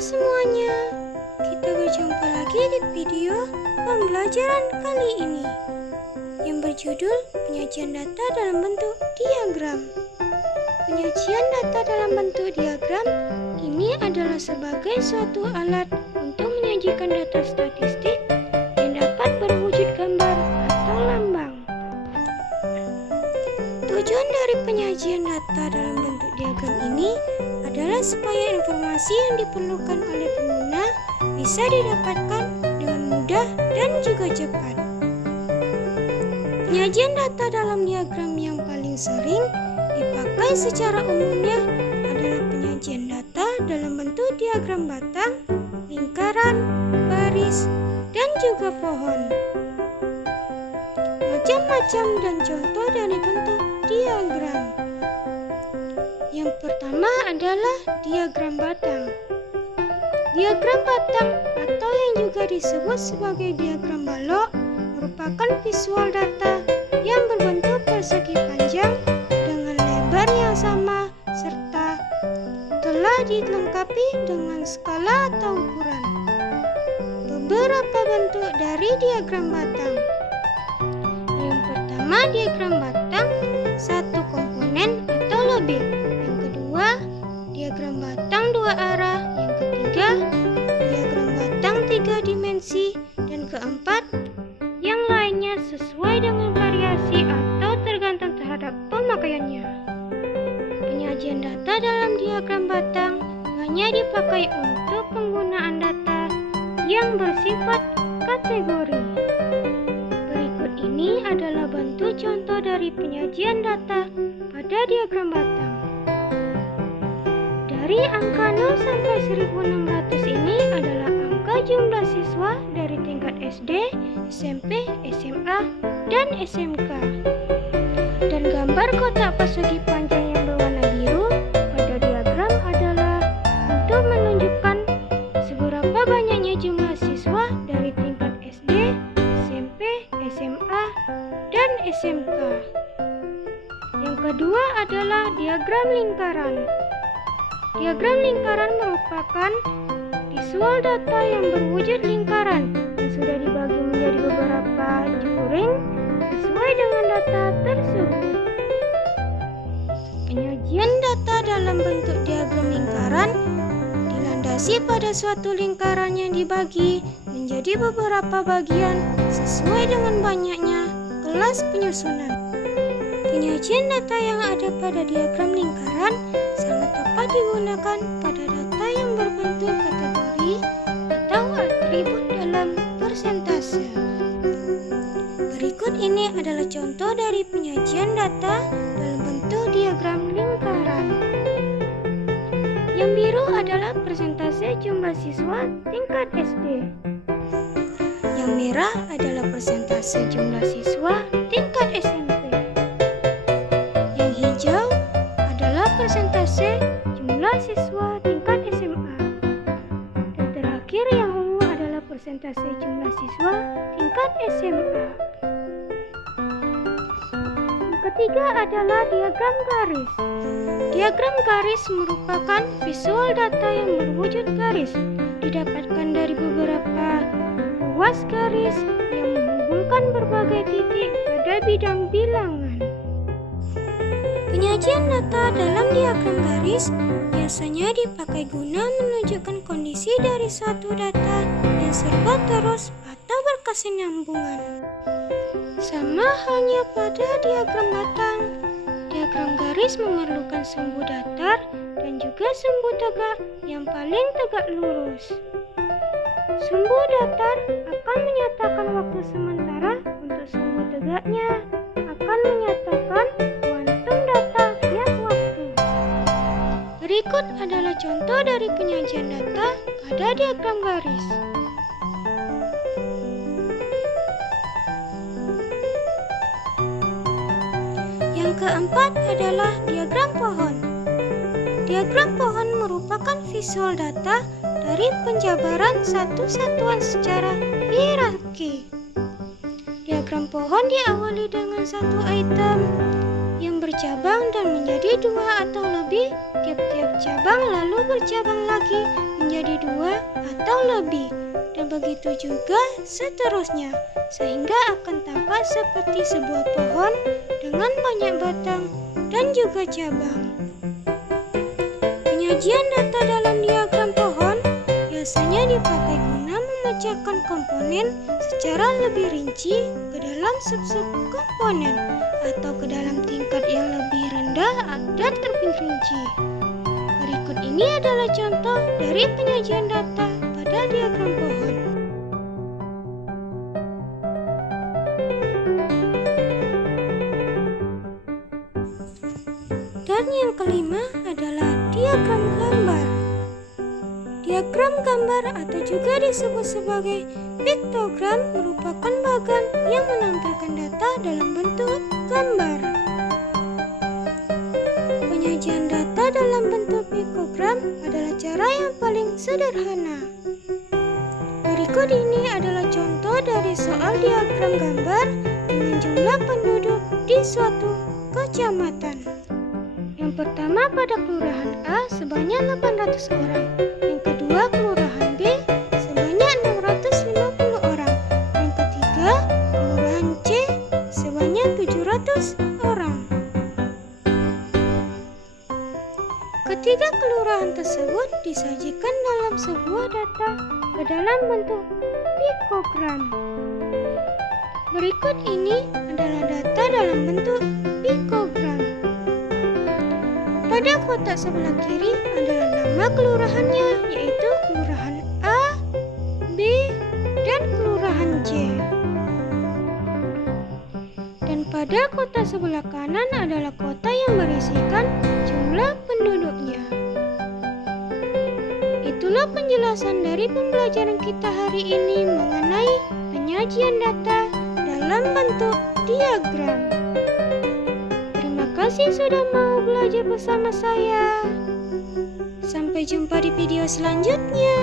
semuanya, kita berjumpa lagi di video pembelajaran kali ini yang berjudul penyajian data dalam bentuk diagram. Penyajian data dalam bentuk diagram ini adalah sebagai suatu alat untuk menyajikan data statistik yang dapat berwujud gambar atau lambang. Tujuan dari penyajian data dalam bentuk diagram ini adalah supaya informasi yang diperlukan oleh pengguna bisa didapatkan dengan mudah dan juga cepat. Penyajian data dalam diagram yang paling sering dipakai secara umumnya adalah penyajian data dalam bentuk diagram batang, lingkaran, baris, dan juga pohon. Macam-macam dan contoh dari bentuk diagram. Yang pertama adalah diagram batang. Diagram batang atau yang juga disebut sebagai diagram balok merupakan visual data yang berbentuk persegi panjang dengan lebar yang sama serta telah dilengkapi dengan skala atau ukuran. Beberapa bentuk dari diagram batang. Yang pertama, diagram batang satu komponen atau lebih. Yang kedua, diagram batang dua arah. Yang ketiga, diagram batang tiga dimensi. Dan keempat, yang lainnya sesuai dengan variasi atau tergantung terhadap pemakaiannya. Penyajian data dalam diagram batang hanya dipakai untuk penggunaan data yang bersifat kategori. Berikut ini adalah bentuk contoh dari penyajian data pada diagram batang. Dari angka 0 sampai 1600 ini adalah angka jumlah siswa dari tingkat SD, SMP, SMA, dan SMK. Dan gambar kotak persegi panjang yang berwarna biru pada diagram adalah untuk menunjukkan seberapa banyaknya jumlah siswa dari tingkat SD, SMP, SMA, dan SMK. Yang kedua adalah diagram lingkaran. Diagram lingkaran merupakan visual data yang berwujud lingkaran yang sudah dibagi menjadi beberapa jeruring sesuai dengan data tersebut. Penyajian data dalam bentuk diagram lingkaran dilandasi pada suatu lingkaran yang dibagi menjadi beberapa bagian sesuai dengan banyaknya kelas penyusunan. Penyajian data yang ada pada diagram lingkaran sangat tepat digunakan pada data yang berbentuk kategori atau atribut dalam persentase. Berikut ini adalah contoh dari penyajian data dalam bentuk diagram lingkaran. Yang biru adalah persentase jumlah siswa tingkat SD. Yang merah adalah persentase jumlah siswa tingkat SMP. Yang hijau adalah persentase jumlah siswa tingkat SMA. Dan terakhir yang ungu adalah persentase jumlah siswa tingkat SMA. Yang ketiga adalah diagram garis. Diagram garis merupakan visual data yang berwujud garis, didapatkan dari beberapa ruas garis yang menghubungkan berbagai titik pada bidang bilangan. Penyajian data dalam diagram garis biasanya dipakai guna menunjukkan kondisi dari suatu data yang serba terus atau berkesinambungan. Sama halnya pada diagram batang, diagram garis memerlukan sumbu datar dan juga sumbu tegak yang paling tegak lurus. Sumbu datar akan menyatakan waktu sementara, untuk sumbu tegaknya akan menyatakan kuantum data tiap waktu. Berikut adalah contoh dari penyajian data pada diagram garis. Yang keempat adalah diagram pohon. Diagram pohon merupakan visual data dari penjabaran satu satuan secara hierarki. Diagram pohon diawali dengan satu item yang bercabang dan menjadi dua atau lebih. Tiap-tiap cabang lalu bercabang lagi menjadi menjadi 2 atau lebih, dan begitu juga seterusnya, sehingga akan tampak seperti sebuah pohon dengan banyak batang dan juga cabang. Penyajian data dalam diagram pohon biasanya dipakai guna memecahkan komponen secara lebih rinci ke dalam sub-sub komponen atau ke dalam tingkat yang lebih rendah dan lebih rinci. Berikut ini adalah contoh dari penyajian data pada diagram pohon. Dan yang kelima adalah diagram gambar. Diagram gambar atau juga disebut sebagai piktogram merupakan bagan yang menampilkan data dalam bentuk gambar. Penyajian data dalam bentuk piktogram adalah cara yang paling sederhana. Berikut ini adalah contoh dari soal diagram gambar dengan jumlah penduduk di suatu kecamatan. Yang pertama pada kelurahan A sebanyak 800 orang. Yang kedua kelurahan B sebanyak 650 orang. Yang ketiga kelurahan C sebanyak 700 orang. Ketiga kelurahan tersebut disajikan dalam sebuah data ke dalam bentuk pikogram. Berikut ini adalah data dalam bentuk pikogram. Pada kotak sebelah kiri adalah nama kelurahannya, yaitu kelurahan A, B, dan kelurahan C. Dan pada kotak sebelah kanan adalah kota yang berisikan jumlah penduduknya. Itulah penjelasan dari pembelajaran kita hari ini mengenai penyajian data dalam bentuk diagram. Terima kasih sudah mau belajar bersama saya. Sampai jumpa di video selanjutnya.